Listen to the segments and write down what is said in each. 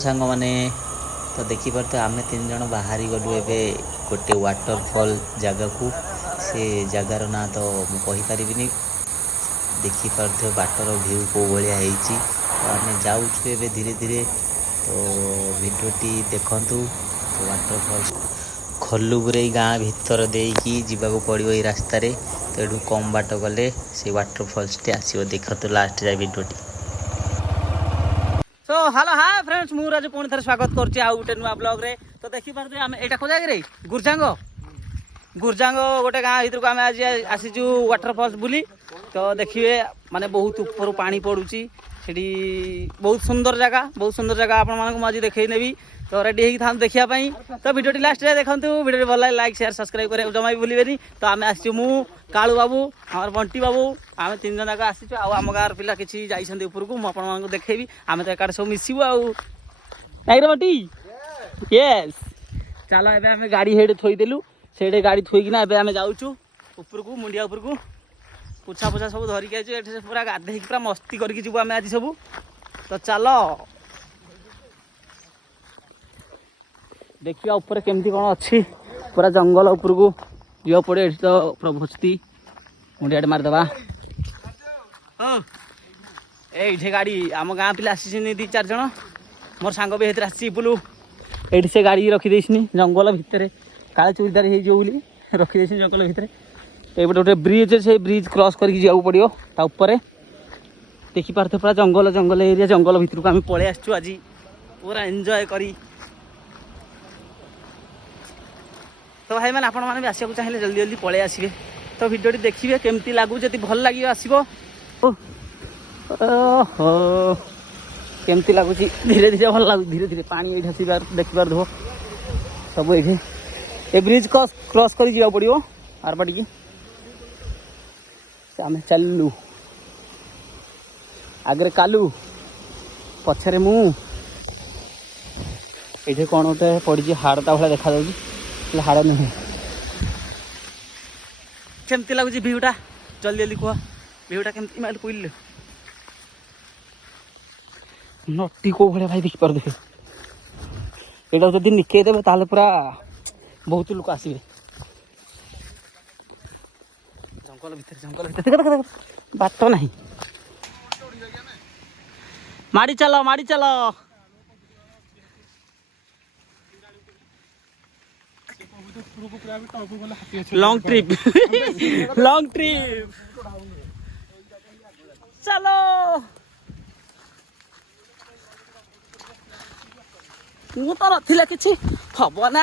सांग मैंने तो देखिपार तो आम 3 जन बाहरी गलु ए गोटे वाटरफॉल जगह को से जगार ना तो मुझे देखिपार बाटर भ्यू को भाया तो आम जाऊँ धीरे धीरे तो भिडियोटी देखूँ तो वाटरफॉल खलुबुरे गाँ भितर देकी जीवाक पड़ो ये रास्त तो ये कम बाट गले से वाटरफॉल्स टे आसो देख तो लास्ट जाए भिडियोटी। तो हेलो हाय फ्रेंड्स मुझे आज पुणी थे स्वागत करुँचे आउ गोटे नुआ ब्लॉग रे। तो देखिपारे आम यहाँ कौ जगह गुरजांग गुरजांग गोटे गाँ भर को आम आज आसीचु वाटरफॉल्स बुली। तो देखिए माने बहुत ऊपर पानी पड़ुची सेठी बहुत सुंदर जगह आपण मानक आज देखई नेबी। तो रेडी होगी था देखापी तो भिडियो लास्ट रे देखु भिडियो भल लगे लाइक शेयर सब्सक्राइब करें जमा भी भूलें। तो आम आसचु मु कालू बाबू आम बंटी बाबू आम 3 जन जाक आसीचु आम गाँव पिला किसी जाइछन्ति ऊपर को मुझे देखेबी आम तो एकाटे सब मिसबू आईरे बंटी यस चलो एबे आम गाड़ी हेड थोईदेलु से गाड़ी थोईकिना एबे आम जाऊँ ऊपर को मुंडिया ऊपर को पुछा पुछा सब धरिक आइए पूरा गाधे पूरा मस्ती करके जीव आम आज सब। तो चलो देखिए ऊपर केमती कौन अच्छी पूरा जंगल ऊपर को जीवा पड़े तो पूरा भस्ती मुंडिया मारिदेवा। ये गाड़ी आम गाँ पिला आसी 2-4 जन मोर सांग भी हेतु आसी बुलू ये से गाड़ी रखीदे जंगल भितर काले चूड़ीदार हो रखीदे जंगल भितर। तो ये गोटे ब्रिज से ब्रिज क्रॉस करके जाऊँ पड़ो तापर देखिपारे पूरा जंगल जंगल एरिया जंगल भितर को आम पलि आसचु आज पूरा एंजॉय करी। तो भाई मैंने आपण मैंने भी आसको चाहिए जल्दी जल्दी पलि आसबे। तो भिडियो देखिए केमती लगू जब भल लगे आसो ओहो केमती लगुच धीरे धीरे भल लगे धीरे धीरे पानी ये देखिपार देव सब ये ब्रिज क्रॉस कर जा पड़ो आर बाटी आम चलू आगे कालू पछरे मु ये कौन गोटे पड़ी हाड़ता भाई देखा हाड़ नुहे केमती लगुच भ्यूटा जल्दी जल्दी कह भ्यूटा केमती माइल कोइल नटी को भाई भाई देखिपार देखे यहाँ जब निके देवे ताले पूरा बहुत लोग आसवे जंगल भीतर बाट ना माड़ी चलो लॉन्ग ट्रिप चलो मु तो नथिला किछि हबो ना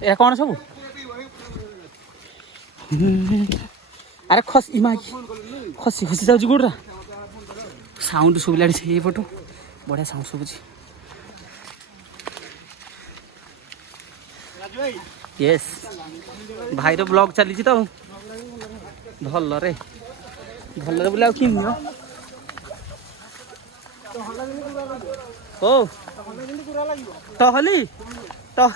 या कौन सब अरे खसी खसी खसी जाऊँ गोड़ा साउंड शुभिला से पटू बढ़िया साउंड शुभुची यस भाई रो ब्लॉग चली तो भल बोले कि ओ टहली तो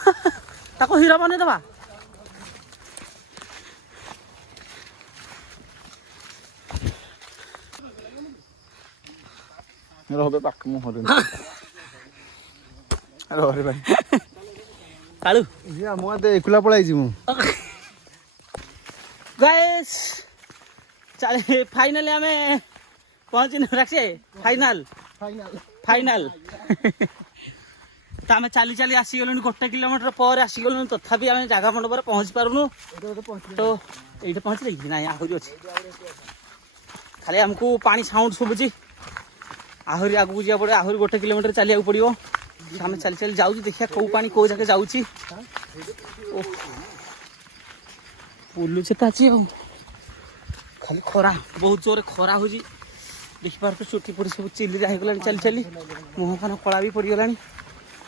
हीरो बन दबा रहे पाक मुहर रहे भाई कालू मुझे एकुला पलाई गाइस चले फाइनली हमें पहुंची रखे फाइनल तो आम चली चली आसीगलु 1 किलोमीटर पर आसीगलु तथापि आम जगह मंडप पहुँची पारुनु। तो ये पहुँचले कि ना आहरी अच्छे खाली आमको पानी साउंड शुभुची आहरी आगू जा पड़े आहरी 1 किलोमीटर चलिया पड़ो आम चली चली जाऊँ देखिए कौ पानी कौ जगह जाऊँगी बुलुचे तो आज खाली खरा बहुत जोर खरा हो देखिपार तो चुटी पड़ी सब चिल्ली होगला चली चली मुह फान कला भी पड़गला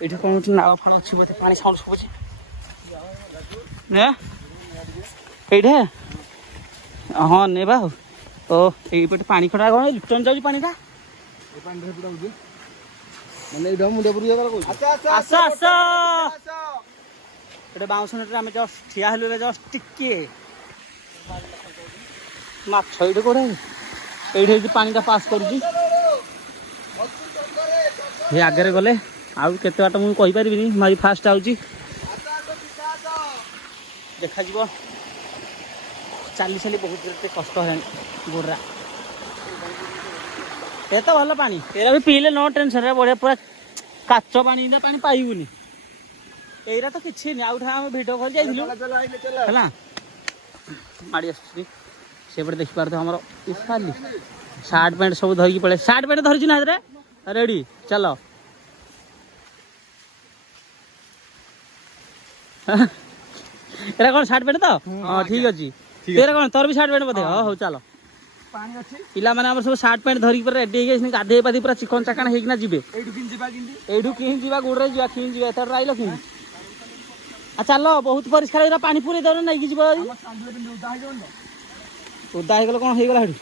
ये कौन नाव फाण अच्छी बोलते पानी साउंड शुभुचे ये हाँ ने ओ ये पानी खड़ा कौन रिटर्न जाऊँ पानी ମାନେ ଏଇଟା ମୁଣ୍ଡ ପୁରି ଯାବାର କହୁଛି ଆସ ଆସ ଗୋଟେ ବାଉଁଶ ନେଟରେ ଆମେ ଜଷ୍ଟ ଠିଆ ହେଲୁ ଏବେ ଜଷ୍ଟ ଟିକେ ମାଛ ଏଇଠି କୋଉଠି ଏଇଠି ହେଇକି ପାଣିଟା ପାସ୍ କରୁଛି ଏ ଆଗରେ ଗଲେ ଆଉ କେତେ ବାଟ ମୁଁ କହିପାରିବିନି ମୁଁ ଆଜି ଫାଷ୍ଟ ଆଉଛି ଦେଖାଯିବ ଚାଲି ଚାଲି ବହୁତ ଟିକେ କଷ୍ଟ ହେଲାଣି ଗୋଡ଼ରା ଏ ତ ଭଲ ପାଣି ଏରା ବି ପିଇଲେ नो टेंशन रे ବଢିଆ ପୁରା କାଚ ପାଣି ଏଇଟା ପାଣି ପାଇବୁନି ଏଇରା ତ କିଛି ନାହିଁ ଆଉ ଆମେ ଭିଡ଼ିଓ କରି ଯାଇଥିଲୁ ହେଲା ମାଡ଼ି ଆସୁଛି ସେପଟେ ଦେଖିପାରୁଥିବ ଆମର ଇସାଲି ସାର୍ଟ ପ୍ୟାଣ୍ଟ ସବୁ ଧରିକି ପଳେଇ ସାର୍ଟ ପ୍ୟାଣ୍ଟ ଧରିଛୁ ନା ହାତରେ ରେଡ଼ି ଚାଲ ଏରା କ'ଣ ସାର୍ଟ ପ୍ୟାଣ୍ଟ ତ ହଁ ଠିକ୍ ଅଛି ଏରା କ'ଣ ତୋର ବି ସାର୍ଟ ପ୍ୟାଣ୍ଟ ବୋଧେ ହଉ ଚାଲ ପିଲାମାନେ ଆମର ସବୁ ସାର୍ଟ ପ୍ୟାଣ୍ଟ ଧରିକି ପୁରା ରେଡ଼ି ହେଇକି ଗାଧେଇ ପାଧି ପୁରା ଚିକନ ଚାକଣ ହେଇକିନା ଯିବେ ଏଇଠୁ କିଣି ଯିବା ଗୋଡ଼ରେ ଯିବା କିଣି ଯିବା ଏଥର ରହିଲ କିଣି ଆଉ ଚାଲ ବହୁତ ପରିଷ୍କାର ଏଇଟା ପାଣି ପୁରେଇ ଦେବ ନେଇକି ଯିବ ଓଦା ହେଇଗଲେ କ'ଣ ହେଇଗଲା ସେଠି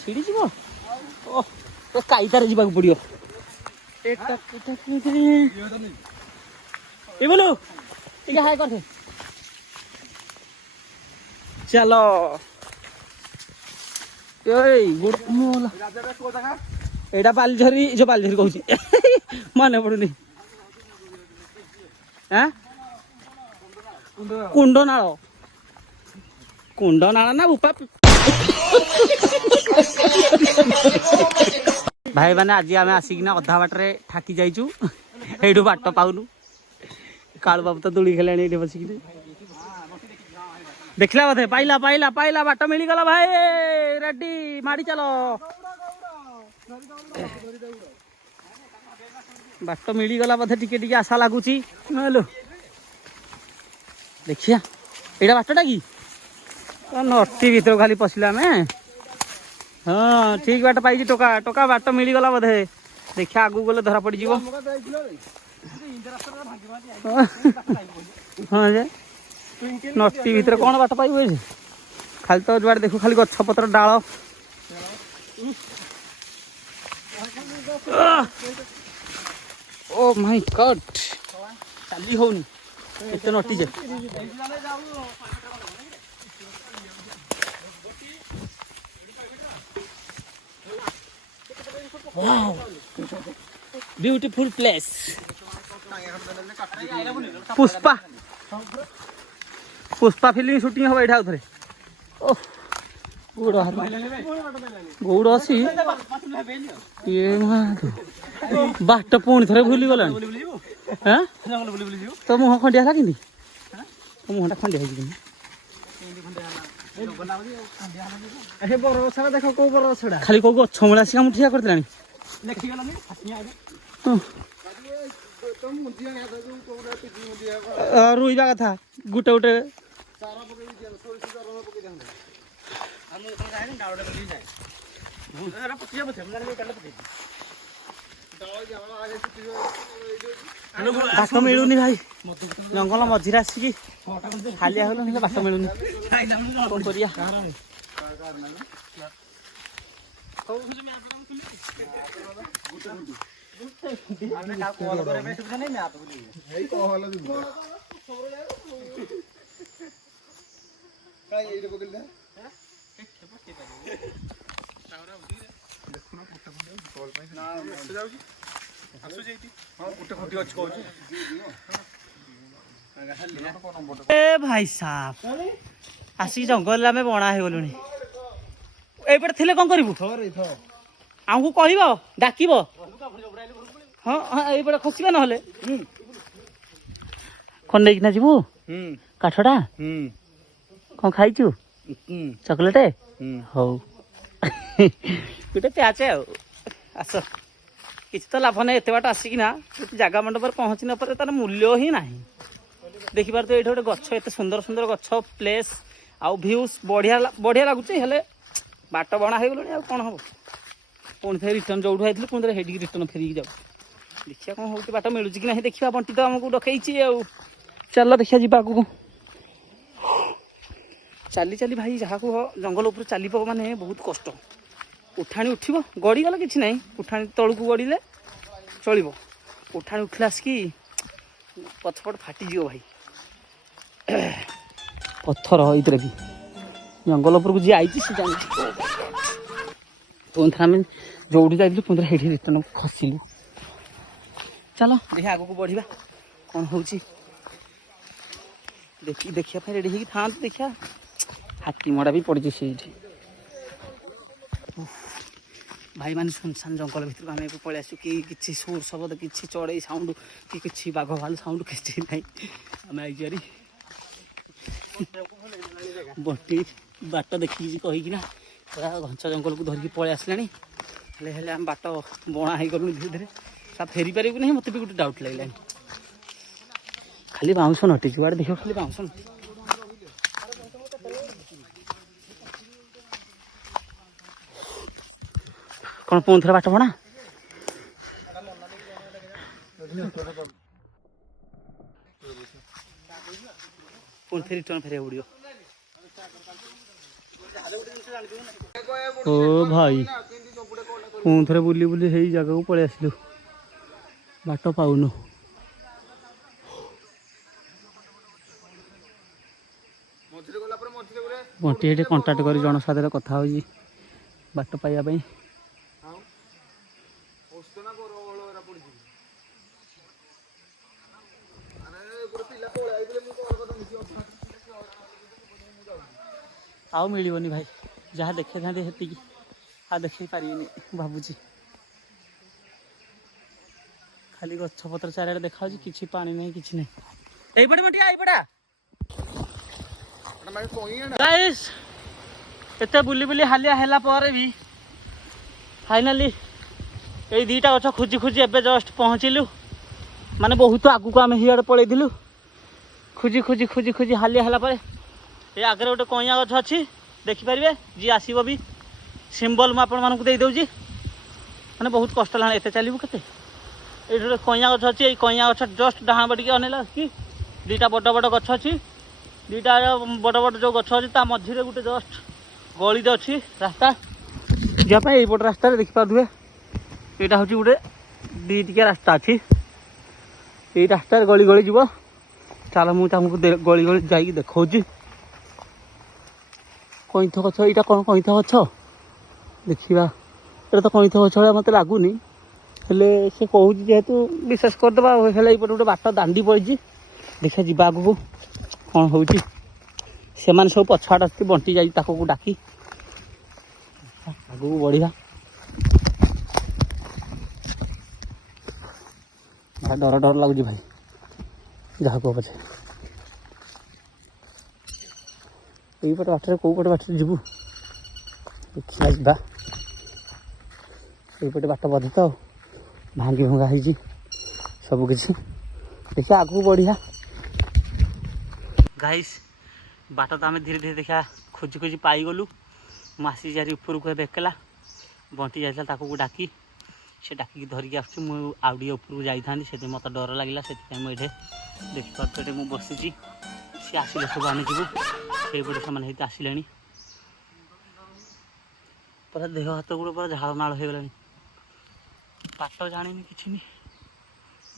ଛିଡ଼ିଯିବ ଓ କାଇତାରେ ଯିବାକୁ ପଡ଼ିବ ଏ ବୋଲୁ ଟିକେ ହାଇ କରିଥେ ଚାଲ ଏଇଟା ବାଲିଝରି ଯୋଉ ବାଲିଝରି କହୁଛି ମନେ ପଡୁନି କୁଣ୍ଡ ନାଳ ନା ଉପା ଭାଇ ମାନେ ଆଜି ଆମେ ଆସିକିନା ଅଧା ବାଟରେ ଠାକି ଯାଇଛୁ ଏଇଠୁ ବାଟ ପାଉନୁ କାଳୁ ବାବୁ ତ ଦୋଳି ଖେଳାଣି ଏଇଠି ବସିକିରି ଦେଖିଲା ବୋଧେ ପାଇଲା ବାଟ ମିଳିଗଲା ଭାଇ ରେଡି ମାଡ଼ି ଚାଲ ବାଟ ମିଳିଗଲା ବୋଧେ ଟିକେ ଟିକେ ଆଶା ଲାଗୁଛି ଦେଖିଆ ଏଇଟା ବାଟଟା କି ନଟି ଭିତରକୁ ଖାଲି ପଶିଲା ଆମେ ହଁ ଠିକ ବାଟ ପାଇଛି ଟୋକା ଟୋକା ବାଟ ମିଳିଗଲା ବୋଧେ ଦେଖିଆ ଆଗକୁ ଗଲେ ଧରା ପଡ଼ିଯିବ ହଁ ଯେ ନଟି ଭିତରେ କ'ଣ ବାଟ ପାଇବ ଯେ ଖାଲି ତ ଯୁଆଡ଼େ ଦେଖୁ ଖାଲି ଗଛ ପତ୍ର ଡାଳ ଓ ମାଇ ଗଡ୍ ଚାଲି ହଉନି ଏତେ ନଟି ଯେ beautiful place Pushpa film shooting हम यहाँ थे गौड़ अच्छी ये बाट पुणी थे भूली गला तो मुह खंडिया है कि तो मुहटा खंडिया है खाली कौ गछ मूला आसिक मुझे ठिया कर रुईवा कथा गुटे गुटे बाट मिलूनी भाई जंगल मझीरे आसिकी खालिया हल बाट मिलूनी कौन करिया ए भाई साहब आसिक जंगल आम बणा हो गलुनी एपटे थिले कौन करू आमको कह डाक हाँ हाँ ये खसवा ना खंडेकिना जीवु काठटा कौन खाइचु चॉकलेट हौ गोटे प्याचे आस किसी तो लाभ ना एत बाट आसिकिना जगह मंडप पहुँची नपर तार मूल्य ही ना देखिपार तो ये गोटे गछ एत सुंदर सुंदर गछ प्लेस आउ भ्यूज बढ़िया बढ़िया लगुच हेले बाट बणा हो गल कौन हम पुणी थे रिटर्न जो आई पुणी हेडिक रिटर्न फेरिक जाऊ देखिए कौन हो बाट मिलूँ कि ना देखा बंटी तो आमको डकई चल देखिए जी आगे चली चली भाई जहाँ को जंगल उपर चल माने बहुत कष्ट ଉଠାଣି ଉଠିବ ଗଡ଼ିଗଲେ କିଛି ନାହିଁ, ଉଠାଣି ତଳକୁ ଗଡ଼ିଲେ ଚଳିବ, ଉଠାଣି ଉଠିଲା ଆସିକି ପଛପଟ ଫାଟିଯିବ ଭାଇ। ପଥର ଏଇଥିରେ ବି ଜଙ୍ଗଲ ଉପରକୁ ଯିଏ ଆଇଛି ସେ ଜାଣିଛି। ପୁଣି ଥରେ ଆମେ ଯୋଉଠି ଯାଇଥିଲୁ ପୁଣି ଥରେ ସେଇଠି ରିଟର୍ଣ୍ଣ ଖସିଲୁ। ଚାଲ ଦେଖିବା ଆଗକୁ ବଢ଼ିବା, କ'ଣ ହେଉଛି ଦେଖିବା ପାଇଁ ରେଡ଼ି ହେଇକି ଥାଆନ୍ତୁ। ଦେଖିବା ହାତୀ ମଡ଼ା ବି ପଡ଼ିଛି ସେଇଠି। ଭାଇମାନେ ସୁନସାନ ଜଙ୍ଗଲ ଭିତରକୁ ଆମେ ଏବେ ପଳେଇ ଆସିଛୁ। କି କିଛି ସୁର ଶବ୍ଦ, କିଛି ଚଢ଼େଇ ସାଉଣ୍ଡ, କି କିଛି ବାଘ ଭାଲୁ ସାଉଣ୍ଡ କିଛି ନାହିଁ। ଆମେ ଆଇଚାରି ବଣ୍ଟି ବାଟ ଦେଖିଛି କହିକିନା ପୁରା ଘଞ୍ଚ ଜଙ୍ଗଲକୁ ଧରିକି ପଳେଇ ଆସିଲାଣି। ହେଲେ ଆମେ ବାଟ ବଣା ହେଇଗଲୁଣି ଧୀରେ ଧୀରେ। ତା ଫେରିପାରିବୁ ନାହିଁ, ମୋତେ ବି ଗୋଟେ ଡାଉଟ୍ ଲାଗିଲାଣି। ଖାଲି ବାଉଁଶ ନଟି, ଯୁଆଡ଼େ ଦେଖିବ ଖାଲି ବାଉଁଶ ନଟି। କ'ଣ ପୁଣି ଥରେ ବାଟ ବଣା? ପୁଣି ଥରେ ରିଟର୍ଣ୍ଣ ଫେରିବାକୁ ପଡ଼ିବ। ଓ ଭାଇ ପୁଣି ଥରେ ବୁଲି ବୁଲି ସେଇ ଜାଗାକୁ ପଳେଇ ଆସିଲୁ, ବାଟ ପାଉନୁ। ବଣ୍ଟି ଏଠି କଣ୍ଟାକ୍ଟ କରି ଜଣ ସାଥିରେ କଥା ହେଉଛି ବାଟ ପାଇବା ପାଇଁ। ଆଉ ମିଳିବନି ଭାଇ, ଯାହା ଦେଖେଇଥାନ୍ତି ସେତିକି ଆଉ ଦେଖେଇ ପାରିବିନି ଭାବୁଛି। ଖାଲି ଗଛ ପତ୍ର ଚାରିଆଡ଼େ ଦେଖାଯାଉଛି, କିଛି ପାଣି ନାହିଁ, କିଛି ନାହିଁ। ଏଇପଟେ ମଟିଆ ଏଇପଟା ଗାଇସ୍, ଏତେ ବୁଲି ବୁଲି ହାଲିଆ ହେଲା ପରେ ବି ଫାଇନାଲି ଏଇ ଦୁଇଟା ଗଛ ଖୋଜି ଖୋଜି ଏବେ ଜଷ୍ଟ ପହଞ୍ଚିଲୁ। ମାନେ ବହୁତ ଆଗକୁ ଆମେ ହିଆଡ଼େ ପଳେଇଥିଲୁ। ଖୋଜି ଖୋଜି ଖୋଜି ଖୋଜି ହାଲିଆ ହେଲା ପରେ ଏ ଆଗରେ ଗୋଟେ କଇଁଆ ଗଛ ଅଛି, ଦେଖିପାରିବେ। ଯିଏ ଆସିବ ବି ସିମ୍ବଲ ମୁଁ ଆପଣମାନଙ୍କୁ ଦେଇଦେଉଛି। ମାନେ ବହୁତ କଷ୍ଟ ହେଲାଣି, ଏତେ ଚାଲିବୁ କେତେ। ଏଇଠି ଗୋଟେ କଇଁଆ ଗଛ ଅଛି, ଏଇ କଇଁଆ ଗଛ ଜଷ୍ଟ ଡାହାଣ ପଟିକି ଅନେଇଲା କି ଦୁଇଟା ବଡ଼ ବଡ଼ ଗଛ ଅଛି। ଦୁଇଟା ବଡ଼ ବଡ଼ ଯେଉଁ ଗଛ ଅଛି ତା ମଝିରେ ଗୋଟେ ଜଷ୍ଟ ଗଳିଟେ ଅଛି ରାସ୍ତା ଯିବା ପାଇଁ। ଏଇପଟ ରାସ୍ତାରେ ଦେଖିପାରୁଥିବେ ଏଇଟା ହେଉଛି ଗୋଟେ ଦୁଇଟିକିଆ ରାସ୍ତା ଅଛି। ଏଇ ରାସ୍ତାରେ ଗଳି ଗଳି ଯିବ। ଚାଲ ମୁଁ ତାଙ୍କୁ ଗଳି ଗଳି ଯାଇକି ଦେଖାଉଛି। କଇଁଥ ଗଛ, ଏଇଟା କ'ଣ କଇଁଥ ଗଛ ଦେଖିବା। ଏଇଟା ତ କଇଁଥ ଗଛ ଭଳିଆ ମୋତେ ଲାଗୁନି, ହେଲେ ସେ କହୁଛି ଯେହେତୁ ବିଶ୍ୱାସ କରିଦେବା। ହେଲେ ଏଇପଟେ ଗୋଟେ ବାଟ ଦାଣ୍ଡି ପଡ଼ିଛି, ଦେଖିବା ଯିବା ଆଗକୁ କ'ଣ ହେଉଛି। ସେମାନେ ସବୁ ପଛ ଆଡ଼ ଆସିକି ବଣ୍ଟି ଯାଇଛି ତାକୁ ଡାକି ଆଗକୁ ବଢ଼ିବା। ଡର ଡର ଲାଗୁଛି ଭାଇ, ଯାହା କୁହ ପଛେ। ଏଇପଟେ ବାଟରେ କେଉଁ ପଟେ ବାଟରେ ଯିବୁ ଦେଖିବା, ଯିବା। ଏଇପଟେ ବାଟ ବଧି ତ ଭାଙ୍ଗି ଭଙ୍ଗା ହେଇଛି ସବୁକିଛି, ଦେଖିବା ଆଗକୁ ବଢ଼ିବା। ଗାଇସ୍, ବାଟ ତ ଆମେ ଧୀରେ ଧୀରେ ଦେଖିବା ଖୋଜି ଖୋଜି ପାଇଗଲୁ। ମୁଁ ଆସି ଯାରି ଉପରକୁ ଏବେ ଏକଲା। ବଣ୍ଟି ଯାଇଥିଲା ତାକୁ ଡାକି, ସେ ଡାକିକି ଧରିକି ଆସୁଛି। ମୁଁ ଆଉ ଟିକେ ଉପରକୁ ଯାଇଥାନ୍ତି, ସେଥିପାଇଁ ମୋତେ ଡର ଲାଗିଲା। ସେଥିପାଇଁ ମୁଁ ଏଠି ଦେଖିପାରୁଛି, ଏଠି ମୁଁ ବସିଛି। ସିଏ ଆସିଲେ ସବୁ ଆମେ ଯିବୁ। ସେଇପଟେ ସେମାନେ ହେଇତ ଆସିଲେଣି। ପୁରା ଦେହ ହାତ ଗୁଡ଼ ପୁରା ଝାଳ ନାଳ ହେଇଗଲାଣି। ବାଟ ଜାଣିନି କିଛି ନି,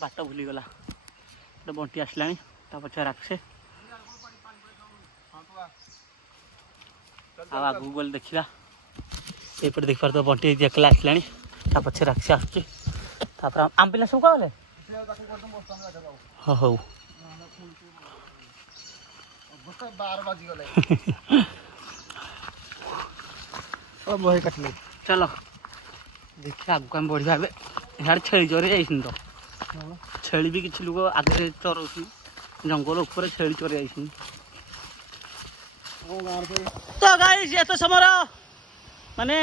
ବାଟ ଭୁଲିଗଲା। ଗୋଟେ ବଣ୍ଟି ଆସିଲାଣି, ତା ପଛରେ ରାଖେ। ଆଉ ଆଗକୁ ଗଲେ ଦେଖିବା। ଏଇପଟେ ଦେଖିପାରୁଥିବ ବଣ୍ଟି ଏକଲା ଆସିଲାଣି, ତା ପଛରେ ରାଖି ଆସୁଛି। ତାପରେ ଆମ ପିଲା ସବୁ ଗଲେ। ହଉ ବହି କାଟିଲେ। ଚାଲ ଦେଖିବା ଆଗକୁ ଆମେ ବଢ଼ିବା। ଏବେ ଇଆଡ଼େ ଛେଳି ଚରି ଯାଇଛନ୍ତି ତ, ଛେଳି ବି କିଛି ଲୋକ ଆଗରେ ଚରଉଛି। ଜଙ୍ଗଲ ଉପରେ ଛେଳି ଚରି ଯାଇଛନ୍ତି। ତ ଗାଇସ୍, ଏତେ ସମୟର ମାନେ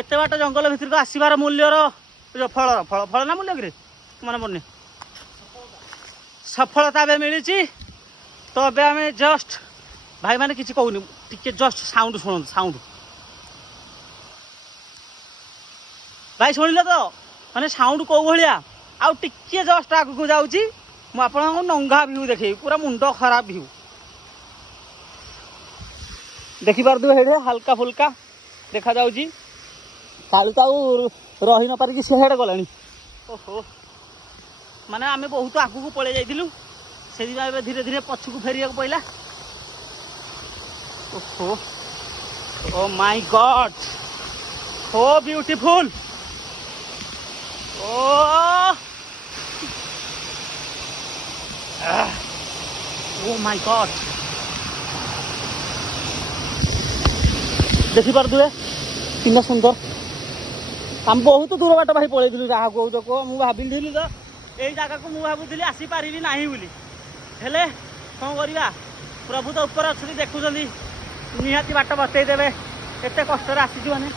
ଏତେ ବାଟ ଜଙ୍ଗଲ ଭିତରକୁ ଆସିବାର ମୂଲ୍ୟର ଫଳ ନା ମୂଲ୍ୟ କିରେ ମନେ ପଡ଼ୁନି, ସଫଳତା ଏବେ ମିଳିଛି। ତ ଏବେ ଆମେ ଜଷ୍ଟ ଭାଇମାନେ କିଛି କହୁନି, ଟିକେ ଜଷ୍ଟ ସାଉଣ୍ଡ ଶୁଣନ୍ତୁ। ସାଉଣ୍ଡ ଭାଇ ଶୁଣିଲ ତ, ମାନେ ସାଉଣ୍ଡ କେଉଁ ଭଳିଆ। ଆଉ ଟିକେ ଜଷ୍ଟ ଆଗକୁ ଯାଉଛି, ମୁଁ ଆପଣଙ୍କୁ ନଙ୍ଗା ଭିଉ ଦେଖେଇବି, ପୁରା ମୁଣ୍ଡ ଖରାପ ଭିଉ ଦେଖିପାରୁଥିବେ। ସେଇଠି ହାଲକା ଫୁଲକା ଦେଖାଯାଉଛି। କାଳୁ ତ ଆଉ ରହି ନ ପାରିକି ସେ ହେଡ଼େ ଗଲାଣି। ଓହୋ ମାନେ ଆମେ ବହୁତ ଆଗକୁ ପଳେଇ ଯାଇଥିଲୁ ସେଥିପାଇଁ ଏବେ ଧୀରେ ଧୀରେ ପଛକୁ ଫେରିବାକୁ ପଡ଼ିଲା। ଓହୋ ଓ ମାଇ ଗଡ୍ ସୋ ବ୍ୟୁଟିଫୁଲ। ଓ ଓ ମାଇ ଗଡ୍ ଦେଖିପାରୁଥିବେ କିನ್ನ ସୁନ୍ଦର। ଆମେ ବହୁତ ଦୂର ବାଟ ଭାଇ ପଳେଇଥିଲୁ ଯାହା କହୁଛ କୁହ। ମୁଁ ଭାବିଥିଲି ତ ଏଇ ଜାଗାକୁ ମୁଁ ଭାବୁଥିଲି ଆସିପାରିବି ନାହିଁ ବୋଲି, ହେଲେ କ'ଣ କରିବା ପ୍ରଭୁ ତ ଉପରେ ଅଛନ୍ତି ଦେଖୁଛନ୍ତି, ନିହାତି ବାଟ ବତେଇ ଦେବେ। ଏତେ କଷ୍ଟରେ ଆସିଛୁ ମାନେ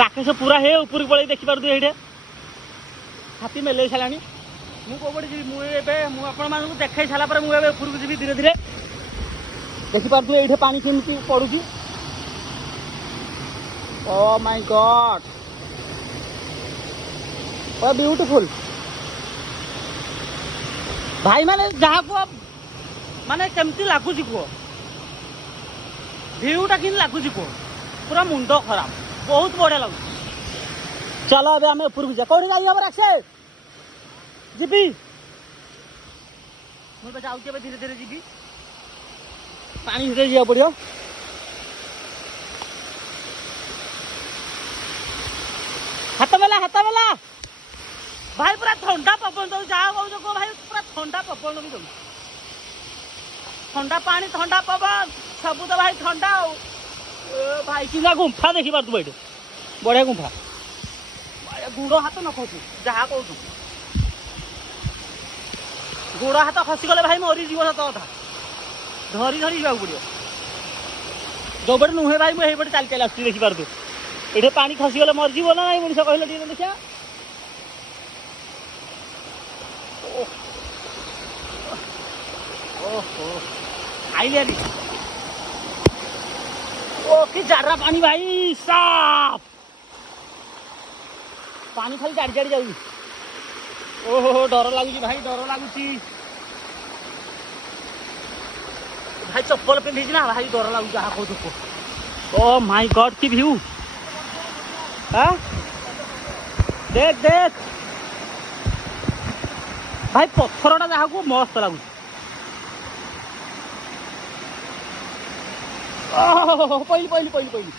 ରାକେଶ ପୁରା ହେ ଉପରକୁ ପଳେଇ ଦେଖିପାରୁଥିବେ ଏଇଠି ହାତୀ ମେଲେଇ ସାରିଲାଣି। ମୁଁ କୋଉପଟେ ଯିବି? ମୁଁ ଆପଣମାନଙ୍କୁ ଦେଖେଇ ସାରିଲା ପରେ ମୁଁ ଏବେ ଉପରକୁ ଯିବି ଧୀରେ ଧୀରେ। ଦେଖିପାରୁଥିବେ ଏଇଠି ପାଣି କେମିତି ପଡ଼ୁଛି। ଓ ମାଇ ଗଡ୍ ଓ ବ୍ୟୁଟିଫୁଲ। ଭାଇ ମାନେ ଯାହା କୁହ ମାନେ କେମିତି ଲାଗୁଛି କୁହ, ଭିଉଟା କେମିତି ଲାଗୁଛି କୁହ, ପୁରା ମୁଣ୍ଡ ଖରାପ, ବହୁତ ବଢ଼ିଆ ଲାଗୁଛି। ଚାଲ ଏବେ ଆମେ ଉପରକୁ ଯିବା। କୋଉଠି ଯାଇ ହବ ରାକ୍ଷେ ଯିବି? ମୁଁ ଏବେ ଯାଉଛି, ଏବେ ଧୀରେ ଧୀରେ ଯିବି, ପାଣି ଭିତରେ ଯିବାକୁ ପଡ଼ିବ। ହାତ ବେଲା ଭାଇ ପୁରା ଥଣ୍ଡା ପବନ ଦଉଛି। ଯାହା କହୁଛ କୁହ ଭାଇ, ପୁରା ଥଣ୍ଡା ପବନ ବି ଦଉଛି। ଥଣ୍ଡା ପାଣି ଥଣ୍ଡା ପବନ ସବୁ ତ ଭାଇ ଥଣ୍ଡା ଆଉ। ଭାଇ କିନା ଗୁମ୍ଫା ଦେଖିପାରୁଥିବ ଏଇଠି, ବଢ଼ିଆ ଗୁମ୍ଫା। ଗୁଡ଼ ହାତ ନ ଖସୁ ଯାହା କହୁଛୁ, ଗୋଡ଼ ହାତ ଖସିଗଲେ ଭାଇ ମରିଯିବ ସତ କଥା। ଧରି ଧରି ଯିବାକୁ ପଡ଼ିବ। ଯୋଉପଟେ ନୁହେଁ ଭାଇ ମୁଁ ସେଇପଟେ ଚାଲି ଚାଲି ଆସୁଛି ଦେଖିପାରୁଥିବ। ଏଠି ପାଣି ଖସିଗଲେ ମରିଯିବ ନା ନାଇଁ ମଣିଷ କହିଲେ ଟିକେ ଦେଖିବା। ଓହୋ ଆଇଲି ଆଜି। ଓ କି ଜାଡରା ପାଣି ଭାଇ ସାଫ, ପାଣି ଖାଲି ଜାଡ଼ି ଜାଡ଼ି ଯାଉଛି। ଓହୋ ଡର ଲାଗୁଛି ଭାଇ, ଡର ଲାଗୁଛି ଭାଇ। ଚପଲ ପିନ୍ଧିଛି ନା ଭାଇ, ଡର ଲାଗୁଛି ଯାହା କହୁଛୁ କୁହ। ଓ ମାଇ ଗଡ୍ କି ଭିଉ। देख देख भाई पत्थरटा जहाँ को मस्त लगुच। पहली पहली पहली पहली